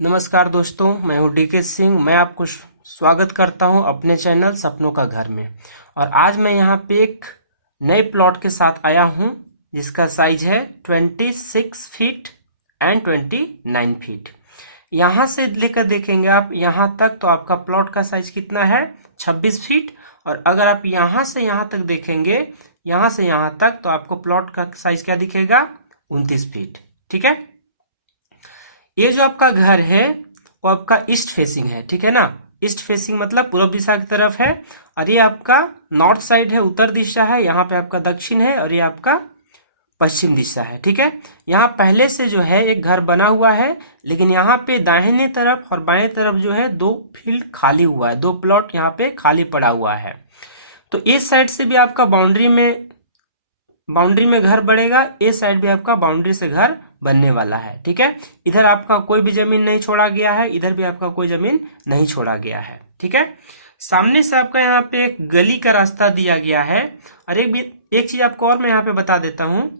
नमस्कार दोस्तों, मैं हूं डीके सिंह। मैं आपको स्वागत करता हूं अपने चैनल सपनों का घर में। और आज मैं यहां पे एक नए प्लॉट के साथ आया हूं जिसका साइज है 26 फीट एंड 29 फीट। यहां से लेकर देखेंगे आप यहां तक तो आपका प्लॉट का साइज कितना है, 26 फीट। और अगर आप यहां से यहां तक देखेंगे, यहां से यहां तक, तो आपको प्लॉट का साइज क्या दिखेगा, 29 फीट। ठीक है। ये जो आपका घर है वो आपका ईस्ट फेसिंग है, ठीक है ना। ईस्ट फेसिंग मतलब पूर्व दिशा की तरफ है। और ये आपका नॉर्थ साइड है, उत्तर दिशा है। यहाँ पे आपका दक्षिण है और ये आपका पश्चिम दिशा है, ठीक है। यहाँ पहले से जो है एक घर बना हुआ है, लेकिन यहाँ पे दाहिने तरफ और बाएं तरफ जो है दो फील्ड खाली हुआ है, दो प्लॉट यहाँ पे खाली पड़ा हुआ है। तो इस साइड से भी आपका बाउंड्री में घर बढ़ेगा, इस साइड भी आपका बाउंड्री से घर बनने वाला है, ठीक है। इधर आपका कोई भी जमीन नहीं छोड़ा गया है, इधर भी आपका कोई जमीन नहीं छोड़ा गया है, ठीक है। सामने से आपका यहाँ पे एक गली का रास्ता दिया गया है। और एक चीज आपको और मैं यहाँ पे बता देता हूँ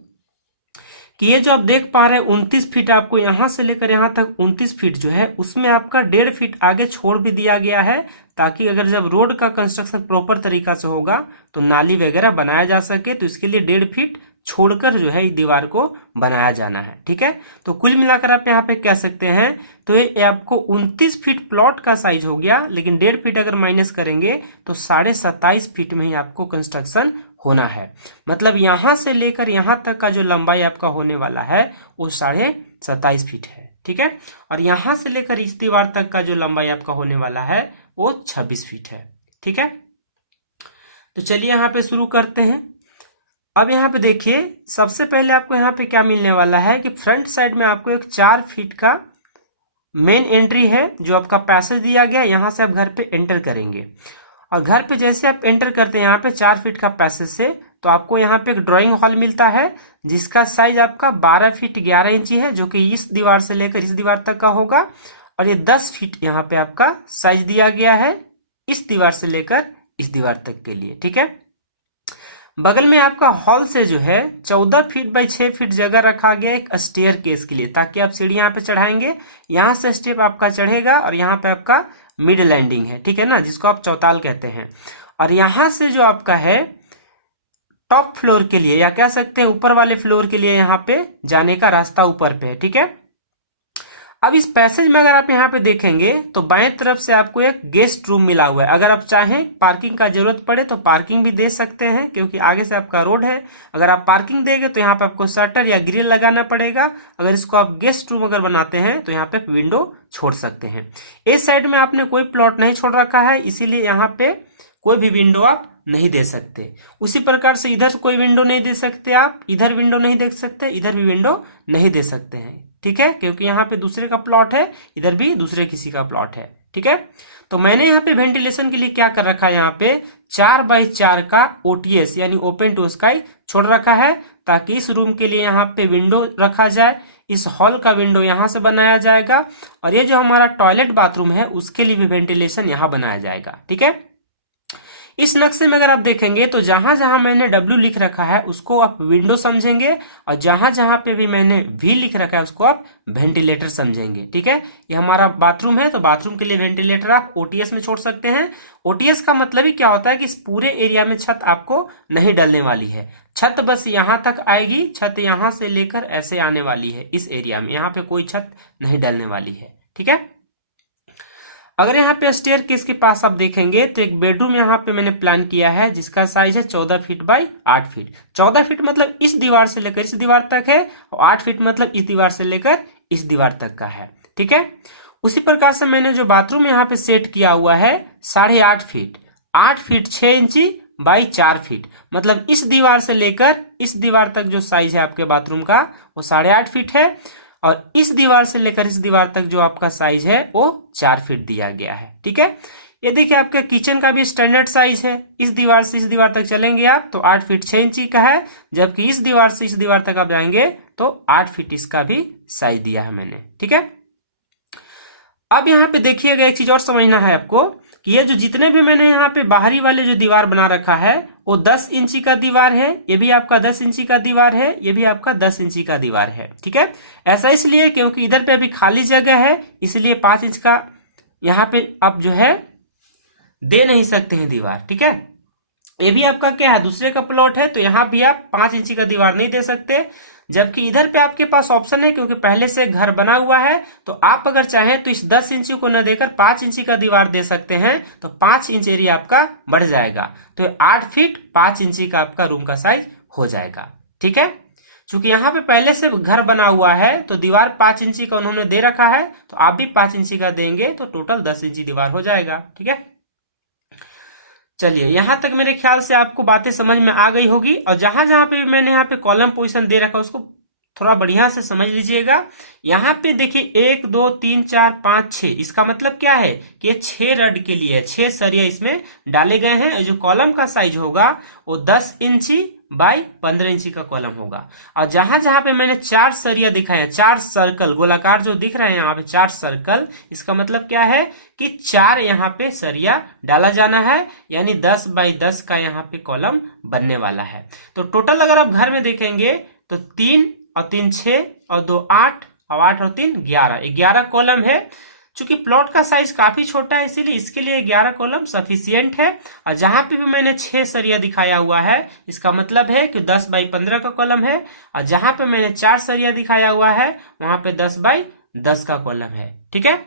कि ये जो आप देख पा रहे हैं 29 फीट, आपको यहां से लेकर यहां तक 29 फीट जो है उसमें आपका 1.5 फीट आगे छोड़ भी दिया गया है, ताकि अगर जब रोड का कंस्ट्रक्शन प्रॉपर तरीका से होगा तो नाली वगैरह बनाया जा सके। तो इसके लिए 1.5 फीट छोड़कर जो है दीवार को बनाया जाना है, ठीक है। तो कुल मिलाकर आप यहाँ पे कह सकते हैं, तो ये आपको 29 फीट प्लॉट का साइज हो गया, लेकिन 1.5 फीट अगर माइनस करेंगे तो 27.5 फीट में ही आपको कंस्ट्रक्शन होना है। मतलब यहां से लेकर यहां तक का जो लंबाई आपका होने वाला है वो 27.5 फीट है, ठीक है। और यहां से लेकर इस दीवार तक का जो लंबाई आपका होने वाला है वो 26 फीट है, ठीक है। तो चलिए यहाँ पे शुरू करते हैं। अब यहाँ पे देखिए, सबसे पहले आपको यहाँ पे क्या मिलने वाला है कि फ्रंट साइड में आपको एक 4 फीट का मेन एंट्री है, जो आपका पैसेज दिया गया। यहां से आप घर पे एंटर करेंगे और घर पे जैसे आप एंटर करते हैं यहाँ पे 4 फीट का पैसेज से, तो आपको यहाँ पे एक ड्राइंग हॉल मिलता है जिसका साइज आपका 12 फीट 11 इंची है, जो कि इस दीवार से लेकर इस दीवार तक का होगा। और ये 10 फीट यहाँ पे आपका साइज दिया गया है इस दीवार से लेकर इस दीवार तक के लिए, ठीक है। बगल में आपका हॉल से जो है 14 फीट बाई 6 फीट जगह रखा गया एक स्टेयर केस के लिए, ताकि आप सीढ़ी यहाँ पे चढ़ाएंगे, यहाँ से स्टेप आपका चढ़ेगा और यहाँ पे आपका मिड लैंडिंग है, ठीक है ना, जिसको आप चौताल कहते हैं। और यहां से जो आपका है टॉप फ्लोर के लिए, या कह सकते हैं ऊपर वाले फ्लोर के लिए, यहाँ पे जाने का रास्ता ऊपर पे है, ठीक है। अब इस पैसेज में अगर आप यहाँ पे देखेंगे तो बाएं तरफ से आपको एक गेस्ट रूम मिला हुआ है। अगर आप चाहें पार्किंग का जरूरत पड़े तो पार्किंग भी दे सकते हैं, क्योंकि आगे से आपका रोड है। अगर आप पार्किंग देंगे तो यहाँ पे आपको शटर या ग्रिल लगाना पड़ेगा। अगर इसको आप गेस्ट रूम अगर बनाते हैं तो यहाँ पे विंडो छोड़ सकते हैं। इस साइड में आपने कोई प्लॉट नहीं छोड़ रखा है, इसीलिए यहाँ पे कोई भी विंडो आप नहीं दे सकते। उसी प्रकार से इधर कोई विंडो नहीं दे सकते, आप इधर विंडो नहीं देख सकते, इधर भी विंडो नहीं दे सकते हैं, ठीक है, क्योंकि यहाँ पे दूसरे का प्लॉट है, इधर भी दूसरे किसी का प्लॉट है, ठीक है। तो मैंने यहाँ पे वेंटिलेशन के लिए क्या कर रखा है, यहाँ पे 4x4 का OTS यानी ओपन टू स्काई छोड़ रखा है, ताकि इस रूम के लिए यहाँ पे विंडो रखा जाए। इस हॉल का विंडो यहाँ से बनाया जाएगा और ये जो हमारा टॉयलेट बाथरूम है उसके लिए भी वेंटिलेशन यहाँ बनाया जाएगा, ठीक है। इस नक्शे में अगर आप देखेंगे तो जहां जहां मैंने W लिख रखा है उसको आप विंडो समझेंगे, और जहां जहां पे भी मैंने V लिख रखा है उसको आप वेंटिलेटर समझेंगे, ठीक है। ये हमारा बाथरूम है, तो बाथरूम के लिए वेंटिलेटर आप OTS में छोड़ सकते हैं। OTS का मतलब ही क्या होता है कि इस पूरे एरिया में छत आपको नहीं डलने वाली है, छत बस यहाँ तक आएगी, छत यहाँ से लेकर ऐसे आने वाली है इस एरिया में, यहाँ पे कोई छत नहीं डलने वाली है, ठीक है। अगर यहाँ पे स्टेयर केस के पास आप देखेंगे तो एक बेडरूम यहाँ पे मैंने प्लान किया है जिसका साइज है 14 फीट बाई 8 फीट। 14 फीट मतलब इस दीवार से लेकर इस दीवार तक है, और 8 फीट मतलब इस दीवार से लेकर इस दीवार तक का है, ठीक है। उसी प्रकार से मैंने जो बाथरूम यहाँ पे सेट किया हुआ है 8.5 फीट, 8 फीट 6 इंची बाई 4 फीट, मतलब इस दीवार से लेकर इस दीवार तक जो साइज है आपके बाथरूम का वो 8.5 फीट है, और इस दीवार से लेकर इस दीवार तक जो आपका साइज है वो 4 फीट दिया गया है, ठीक है। ये देखिए आपके किचन का भी स्टैंडर्ड साइज है, इस दीवार से इस दीवार तक चलेंगे आप तो 8 फीट 6 इंची का है, जबकि इस दीवार से इस दीवार तक आप जाएंगे तो 8 फीट इसका भी साइज दिया है मैंने, ठीक है। अब यहाँ पे देखिएगा, एक चीज और समझना है आपको कि ये जो जितने भी मैंने यहाँ पे बाहरी वाले जो दीवार बना रखा है वो 10 इंची का दीवार है, ये भी आपका 10 इंची का दीवार है, ये भी आपका 10 इंची का दीवार है। ठीक है, ऐसा इसलिए क्योंकि इधर पे अभी खाली जगह है, इसलिए 5 इंच का यहाँ पे आप जो है दे नहीं सकते हैं दीवार। ठीक है, ये भी आपका क्या है, दूसरे का प्लॉट है, तो यहाँ भी आप 5 इंची का दीवार नहीं दे सकते। जबकि इधर पे आपके पास ऑप्शन है, क्योंकि पहले से घर बना हुआ है, तो आप अगर चाहें तो इस 10 इंची को न देकर 5 इंची का दीवार दे सकते हैं, तो 5 इंच एरिया आपका बढ़ जाएगा। तो 8 फीट 5 इंची का आपका रूम का साइज हो जाएगा। ठीक है, चूंकि यहाँ पे पहले से घर बना हुआ है, तो दीवार 5 इंची का उन्होंने दे रखा है, तो आप भी 5 इंची का देंगे तो टोटल 10 इंची दीवार हो जाएगा। ठीक है, चलिए यहां तक मेरे ख्याल से आपको बातें समझ में आ गई होगी। और जहां जहां पे मैंने यहाँ पे कॉलम पोजीशन दे रखा है उसको थोड़ा बढ़िया से समझ लीजिएगा। यहाँ पे देखिए 1 2 3 4 5 6, इसका मतलब क्या है कि ये 6 रड के लिए 6 सरिया इसमें डाले गए हैं। और जो कॉलम का साइज होगा वो 10 इंची बाई 15 इंची का कॉलम होगा। और जहां जहां पे मैंने 4 सरिया दिखाए हैं, 4 सर्कल गोलाकार जो दिख रहे हैं यहाँ पे 4 सर्कल, इसका मतलब क्या है कि 4 यहाँ पे सरिया डाला जाना है, यानी 10 बाई 10 का यहाँ पे कॉलम बनने वाला है। तो टोटल अगर आप घर में देखेंगे तो 3 और 3 6 और 2 8 और 8 और 3 11 कॉलम है। चूंकि प्लॉट का साइज काफी छोटा है, इसीलिए इसके लिए 11 कॉलम सफिशियंट है। और जहां पे भी मैंने 6 सरिया दिखाया हुआ है, इसका मतलब है कि 10 बाई 15 का कॉलम है। और जहां पे मैंने 4 सरिया दिखाया हुआ है, वहां पे 10 बाई 10 का कॉलम है। ठीक है,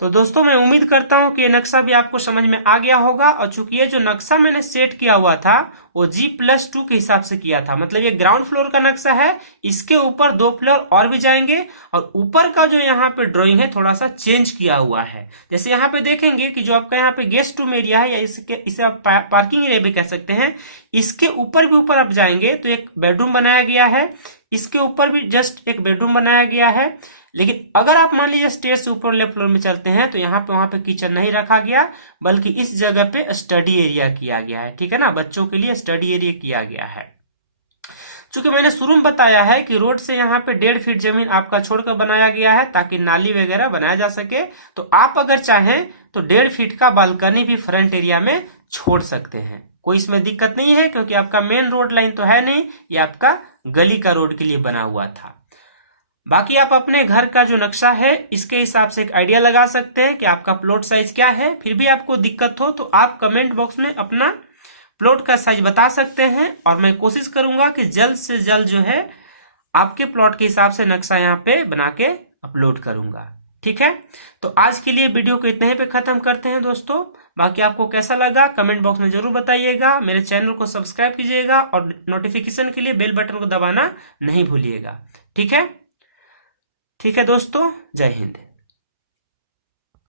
तो दोस्तों मैं उम्मीद करता हूं कि ये नक्शा भी आपको समझ में आ गया होगा। और चूंकि ये जो नक्शा मैंने सेट किया हुआ था वो G+2 के हिसाब से किया था, मतलब ये ग्राउंड फ्लोर का नक्शा है, इसके ऊपर 2 फ्लोर और भी जाएंगे। और ऊपर का जो यहाँ पे ड्राइंग है थोड़ा सा चेंज किया हुआ है। जैसे यहाँ पे देखेंगे कि जो आपका यहाँ पे गेस्ट रूम एरिया है, या इसे आप पार्किंग एरिया भी कह सकते हैं, इसके ऊपर भी ऊपर आप जाएंगे तो एक बेडरूम बनाया गया है, इसके ऊपर भी जस्ट एक बेडरूम बनाया गया है। लेकिन अगर आप मान लीजिए स्टेयर से ऊपर वाले फ्लोर में चलते हैं तो यहाँ पे वहां पे किचन नहीं रखा गया, बल्कि इस जगह पे स्टडी एरिया किया गया है। ठीक है ना, बच्चों के लिए स्टडी एरिया किया गया है। चूंकि मैंने शुरू में बताया है कि रोड से यहाँ पे 1.5 फीट जमीन आपका छोड़कर बनाया गया है ताकि नाली वगैरह बनाया जा सके। तो आप अगर चाहें तो 1.5 फीट का बालकनी भी फ्रंट एरिया में छोड़ सकते हैं, कोई इसमें दिक्कत नहीं है, क्योंकि आपका मेन रोड लाइन तो है नहीं, ये आपका गली का रोड के लिए बना हुआ था। बाकी आप अपने घर का जो नक्शा है इसके हिसाब से एक आइडिया लगा सकते हैं कि आपका प्लॉट साइज क्या है। फिर भी आपको दिक्कत हो तो आप कमेंट बॉक्स में अपना प्लॉट का साइज बता सकते हैं, और मैं कोशिश करूंगा कि जल्द से जल्द जो है आपके प्लॉट के हिसाब से नक्शा यहाँ पे बना के अपलोड करूंगा। ठीक है, तो आज के लिए वीडियो को इतने ही पे खत्म करते हैं दोस्तों। बाकी आपको कैसा लगा कमेंट बॉक्स में जरूर बताइएगा। मेरे चैनल को सब्सक्राइब कीजिएगा और नोटिफिकेशन के लिए बेल बटन को दबाना नहीं भूलिएगा। ठीक है दोस्तों, जय हिंद।